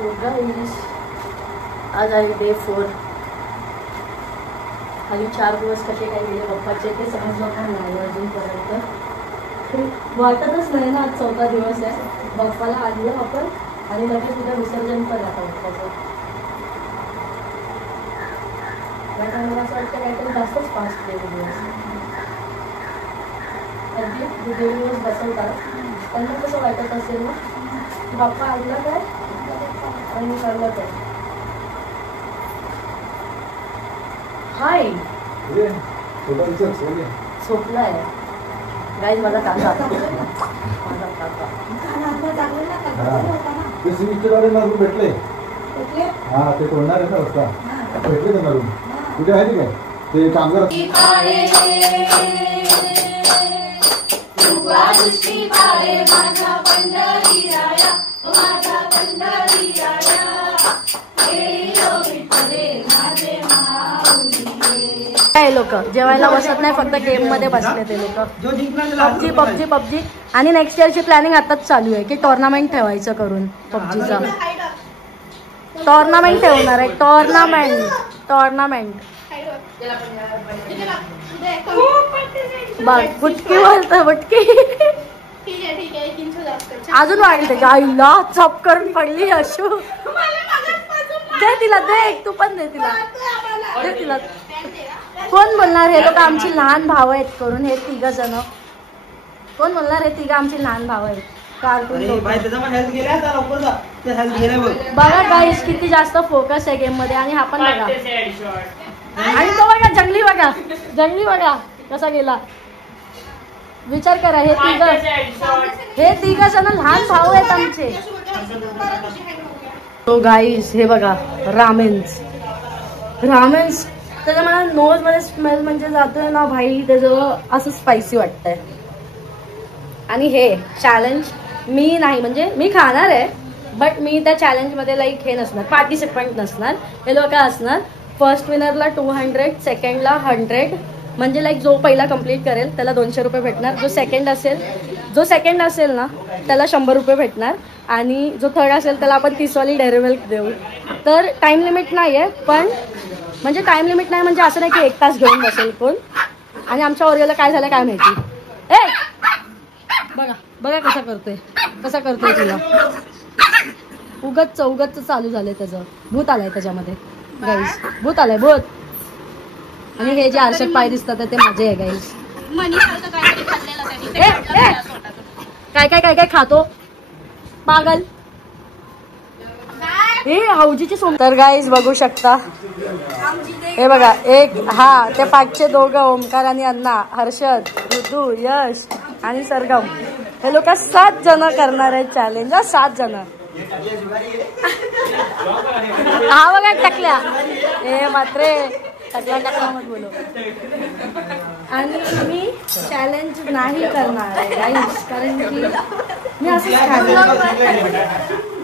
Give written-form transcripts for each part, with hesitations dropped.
So guys आज आहे day 4. खाली 4 दिवस कसे काय गेले पप्पाचे ते समजलं पण नाही अजूनपर्यंत. वाटतच नाही ना आज 4था दिवस आहे. बाप्पाला आणलं आपण आणि लगेच तिथं विसर्जन पण आता बाप्पाचं. मला असं वाटतं काहीतरी जास्तच फास्ट गेले दिवस. अगदी 2 दिवस बसवतात त्यांना कसं वाटत असेल ना बाप्पा आणलं काय आणि चाललं काय. हाय झोपला आहे गाईज माझा काका. भेटले हा ते तोडणार आहे ना रस्ता भेटले त्यांना रूम कुठे आहे काय ते कामगार. काय लोक जेवायला बसत नाही फक्त गेम मध्ये बसले ते लोक. पबजी पबजी पबजी आणि नेक्स्ट इयरची प्लॅनिंग आताच चालू आहे की टोर्नामेंट ठेवायचं करून पबजीचा. टोर्नामेंट ठेवणार आहे. टोर्नामेंट टोर्नामेंट बघ बुटकी बोलत बुटकी अजून वाढली त्याच्या आईला चप करून पडली अशू. दे तिला दे तू पण दे तिला दे तिला. कोण बोलणार हे लोक आमची लहान भाव आहेत करून हे 3 जण. कोण बोलणार हे 3 आमची लहान भाव आहेत कार्टून. बघा गाईस किती जास्त फोकस आहे गेम मध्ये. आणि हा पण बघा आणि तो बघा जंगली बघा जंगली बघा कसा गेला. विचार करा हे 3 जण लहान भाऊ आहेत आमचे. तो गाईस हे बघा रामेन्स रामेन्स त्याच्या मला नोज मध्ये स्मेल म्हणजे जातोय ना भाई त्याचं असं स्पायसी वाटतंय. आणि हे चॅलेंज मी नाही म्हणजे मी खाणार आहे बट मी त्या चॅलेंज मध्ये लाईक हे नसणार पार्टिसिपंट नसणार. हे लोक असणार फर्स्ट विनरला 200 सेकंडला 100 म्हणजे लाईक जो पहिला कंप्लीट करेल त्याला 200 रुपये भेटणार. जो सेकंड असेल ना त्याला 100 रुपये भेटणार. आणि जो थर्ड असेल त्याला आपण 30 वाली डेअरी मिल्क देऊ. तर टाइम लिमिट नाही आहे पण म्हणजे टाइम लिमिट नाही म्हणजे असं नाही की 1 तास घेऊन बसेल कोण. आणि आमच्या ओरिओला काय झालं काय माहिती. ए बघा बघा कसा करतोय तुला. उगच चालू झालंय त्याचं. भूत आलंय त्याच्यामध्ये गाईस. भूत आलंय भूत. आणि हे जे आरशात पाय दिसतात ते माझे आहे गाईस. काय खातो पागल. हे हौजीची सोन. तर गाईस बघू शकता हे बघा एक हा ते पाठचे 2 ओमकार आणि अण्णा हर्षद ऋतू यश आणि सरगम हे लोक 7 जण करणार आहेत चॅलेंज. 7 जण. हा बघा टकल्या हे मात्रे टकला मत बोलो. आणि मी चॅलेंज नाही करणार आहे गाईस कारण की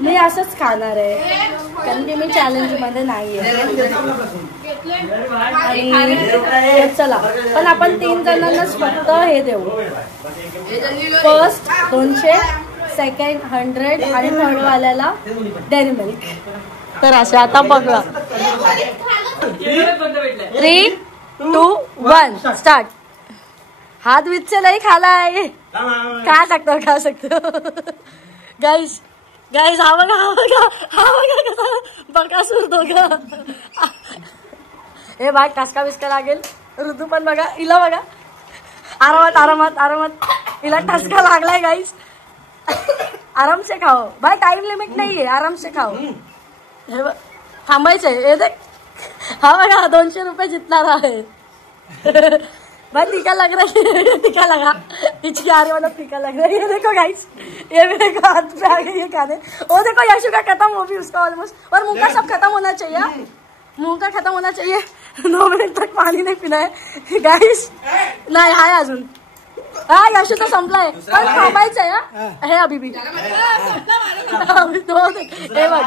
मी असंच खाणार आहे कारण की मी चॅलेंज मध्ये नाही आहे. आणि चला पण आपण 3 जणांनाच फक्त हे देऊ. फर्स्ट 200 सेकंड 100 आणि थर्ड वाल्याला डेअरी मिल्क. तर असे आता बघा 3 2 1 स्टार्ट. हाथ बीच से नहीं खाला है. खा सकते हो गाइस हा बघा बकासूर दोघं. हे भाई टसका बिस्का लागेल. ऋतू पण बघा हिला बघा आरामात हिला टसका लागलाय गाइस. आराम से खाओ भाई टाइम लिमिट नहीं है आराम से खाओ. हे थांबायचंय. हे देख हा बघा 200 रुपये जितणार आहे. भाई टीका लग रहा है टीका लगा हिचकी आ रही वाला टीका लग रहा है. ये देखो गाइस ये मेरे को हाथ पे आ गई ये खाने. वो देखो यशु का खत्म हो भी उसका ऑलमोस्ट. और मुंह का सब खत्म होना चाहिए. मुंह का खत्म होना चाहिए. 2 मिनट तक पानी नहीं पीना है गाइस. नाही हाय अजून. हा यशु तो संपलाय पण थांबायचंय. हे अभी भी हे बघ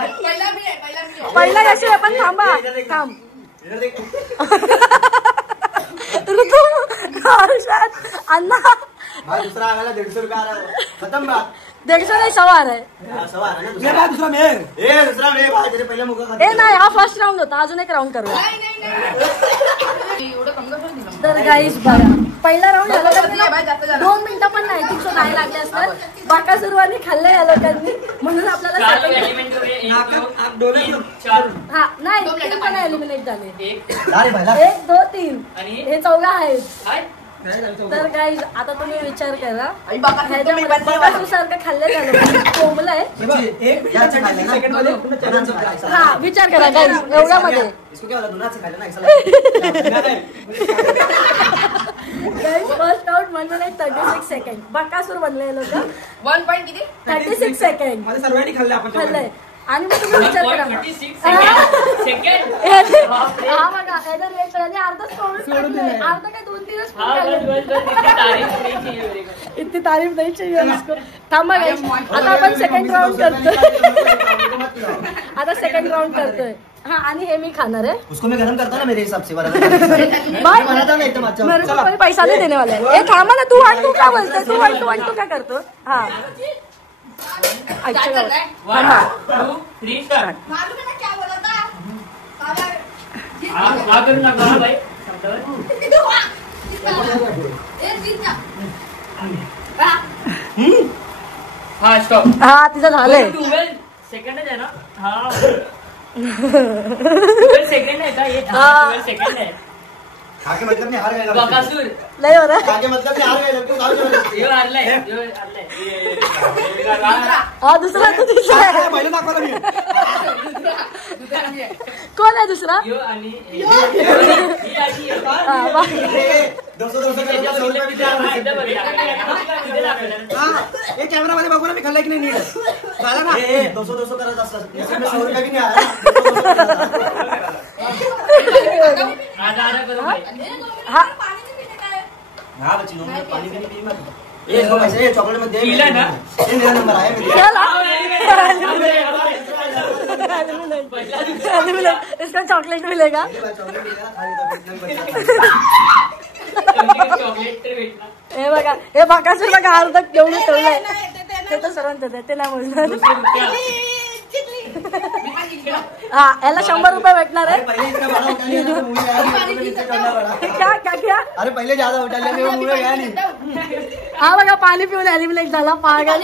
पहिला यशु आहे पण थांबा थांब. ऋतू हर्षद अण्णा दूसरा आला 150 रुपये आ रहा है खत्म बात. 150 नाही 1.25 आहे. ए नाही, हा फर्स्ट राऊंड होता, अजून एक राऊंड करूया. तर गाईज बघा, पहिला राऊंड झाला तर 2 मिनिटं पण नाही, 300 नाही लागले असतात. बाकासुरवानी खाल्ले या लोकांनी, म्हणून आपल्याला हा नाही 3 पण एलिमिनेट झाले. 1 2 3 हे 4 आहेत. तर गाईज आता तुम्ही विचार करा, बाकासुर सारखं खाल्ले झालं कोंबलाय. हा विचार करा गाईज, एवढ्यामध्ये first out 1 minute 36 second. Bakasur बनले लोक 1 point किती 36 सेकंड सर्वांनी खाल्लंय. आणि मग तुम्ही विचार करा, हा बघा अर्धा सोडून अर्धा काय 2-3 इतकी तारीफ नाही चाहिए. थांबा गाईज, आता आपण सेकंड राऊंड करतोय. आता सेकंड राऊंड करतोय. हा आणि हे मी खाणार आहे. उसको मैं गरम करता ना मेरे हिसाब से मेरे पैसा नहीं देने वाला है. थांबा ना, तू आणि तू क्या बोलतोय, तू आणि तू क्या करतो. हा अच्छा 1 2 3 स्टार्ट. हा तिचं झालंय. 12 सेकंड आहे ना. हा 12 सेकंड आहे का ये. 12 सेकंड है. आगे मतलब नहीं हार गए. बकासुर नहीं हो रहा. आगे मतलब नहीं हार गए. क्यों यो हारलाय. हा दुसरा तो दुसरा पहिले दाखवलं मी. कोण आहे दुसरा. यो आणि 200 हे कॅमेरा मध्ये बघू ना मी खाल्ला की नाही नीट झाला ना. 200 करत असतात. 100 रुपये भी नाही हा हाँ बच्ची लोग पानी भी नहीं पी मत. ये दो पैसे चॉकलेट में दे. ये मेरा नंबर आया मेरे. इसका चॉकलेट मिलेगा. हे बघा, हे बाकासुर बघा अर्धा एवढं ठेवलंय. ते तर सर्वांचं ते नाही बोलणार. हा याला 100 रुपये भेटणार आहे. क्या अरे पहिले ज्यादा उठा गया नहीं. हा बघा पाणी पिऊन एलिमिनेट झाला. पागल.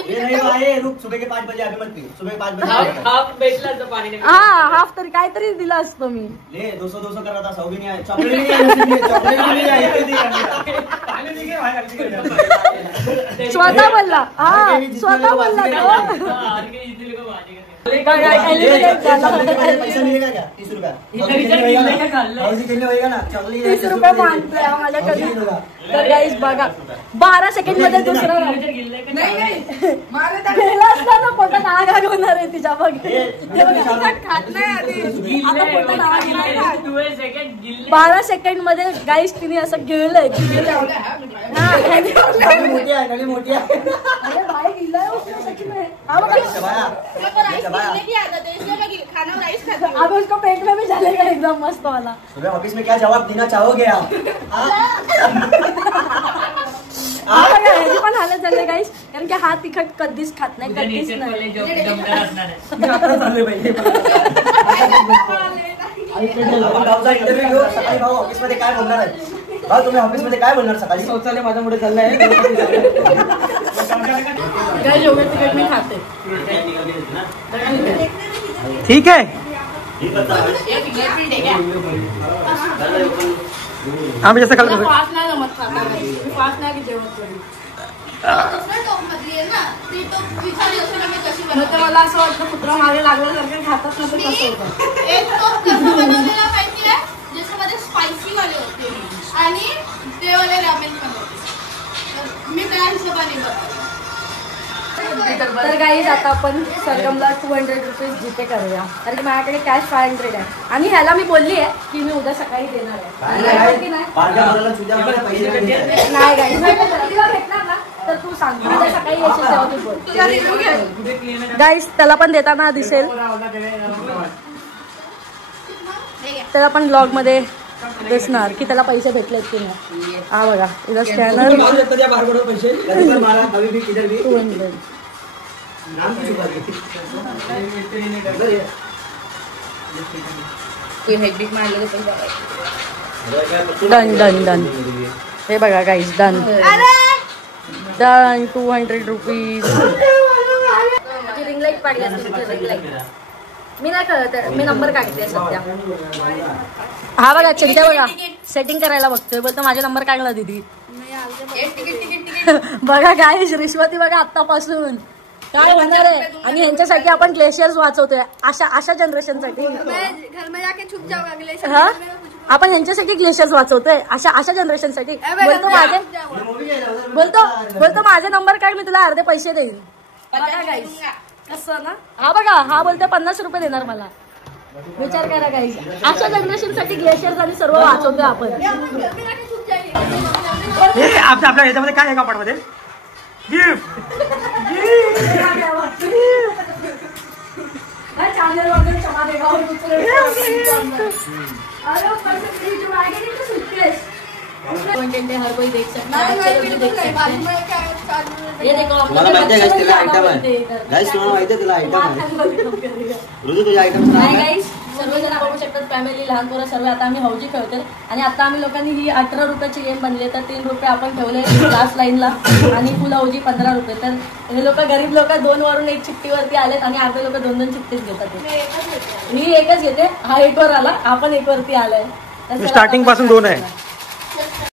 सुबह के 5 बजे आगे मत पी. सुबह 5 बजे हाफ भेटला तर पाणी. हा हाफ तरी काहीतरी दिला असतो मी. ले 200 कर रहा था. 100 भी नहीं आया. चॉकलेट स्वतः बोलला. हा स्वतः बोलला. पैसा मिलेगा क्या. 30 रुपया होगा ना. 30 रुपये मानतोय माझ्याकडे. तर गाईज बघा 12 सेकंड मध्ये दुसरा गेला असला ना पोटात आग आग होणार आहे तिच्या. बघ खात नाही आधी. आता पोटात आग येणार. 12 सेकंड मध्ये गाईज तिने असं गिळलंय. मोठी आहे. अरे बाई गिळलाय सचिन. अब उसको पेट में भी चलेगा एकदम मस्त वाला. सुबह ऑफिस में क्या जवाब देना चाहोगे आप. ह्याची पण हालत झाली गाईस, कारण की हा तिखट कधीच खात नाही. कधीच नाही. इंटरव्ह्यू सकाळी भाऊ ऑफिस मध्ये काय बोलणार आहे. भाऊ तुम्ही ऑफिस मध्ये काय बोलणार सकाळी. शौचालय माझ्यामुळे चाललंय. गाईस एवढं तिखट मी खाते. ठीक है. आम्ही जसं खाल्लं फास्ट नाही जमत खाता. फास्ट नाही की जेवत कधी. मला असं वाटतं कुत्रा मागे लागल्यासारखं खातात ना. स्पायसी वाले होते आणि ते वाले रामेन पण होते. मी त्या हिशोबाने बघते. तर गाईज आता आपण सरगमला 200 रुपीज जीपे करूया, कारण की माझ्याकडे कॅश 500 आहे. आणि ह्याला मी बोलली आहे की मी उद्या सकाळी देणार आहे. नाही गाईज तिला भेटणार ना तर तू सांग उद्या सकाळी येशील तेव्हा तू बोल. गाईज त्याला पण देताना दिसेल. त्याला पण ब्लॉग मध्ये दिसणार की त्याला पैसे भेटलेत की नाही. हा बघा इथं स्कॅनर 200. Done done done. हे बघा guys done done. 200 rupees. Ring light पाडली असते रिंग लाईट. मी नाही कळत, मी नंबर काढते सध्या. हा बघा चिंत्या बघा सेटिंग करायला बघतोय, बोलतो माझा नंबर काढला दीदी. बघा गाईज रिश्वती बघा आतापासून काय होणार आहे. आणि ह्यांच्यासाठी आपण ग्लेशियर्स वाचवतोय अशा जनरेशनसाठी. हा आपण ह्यांच्यासाठी ग्लेशियर्स वाचवतोय अशा जनरेशनसाठी. बोलतो माझा नंबर काढ, मी तुला अर्धे पैसे देईन. बघा गाईज कसं ना. हा बघा हा बोलते 50 रुपये देणार मला. विचार करा गाईज अशा जनरेशनसाठी ग्लेशियर्स आणि सर्व वाचवतोय आपण. आपल्या ह्याच्यामध्ये काय आहे कापडमध्ये गिफ्ट. हर कोई देख सकता है. ये देखो मला माहिती आहे गाईस तिला आयटम आहे. गाईस तुम्हाला माहिती आहे तिला आयटम आहे. ऋतू तुझ्या आयटम नाही गाईस सर्वजण बघू शकतात. फॅमिली लहान पोरं सर्व. आता आम्ही हौजी खेळतोय आणि आता आम्ही लोकांनी ही 18 रुपयाची गेम बनली. तर 3 रुपये आपण ठेवले लास्ट लाईनला आणि फुल हौजी 15 रुपये. तर हे लोक गरीब लोक 2 वरून 1 चिठ्ठीवरती आलेत आणि अर्धे लोक 2-2 चिठ्ठीच घेतात. ही एकच घेते. हा 1 वर आला, आपण 1 वरती आलाय. स्टार्टिंग पासून 2 आहे.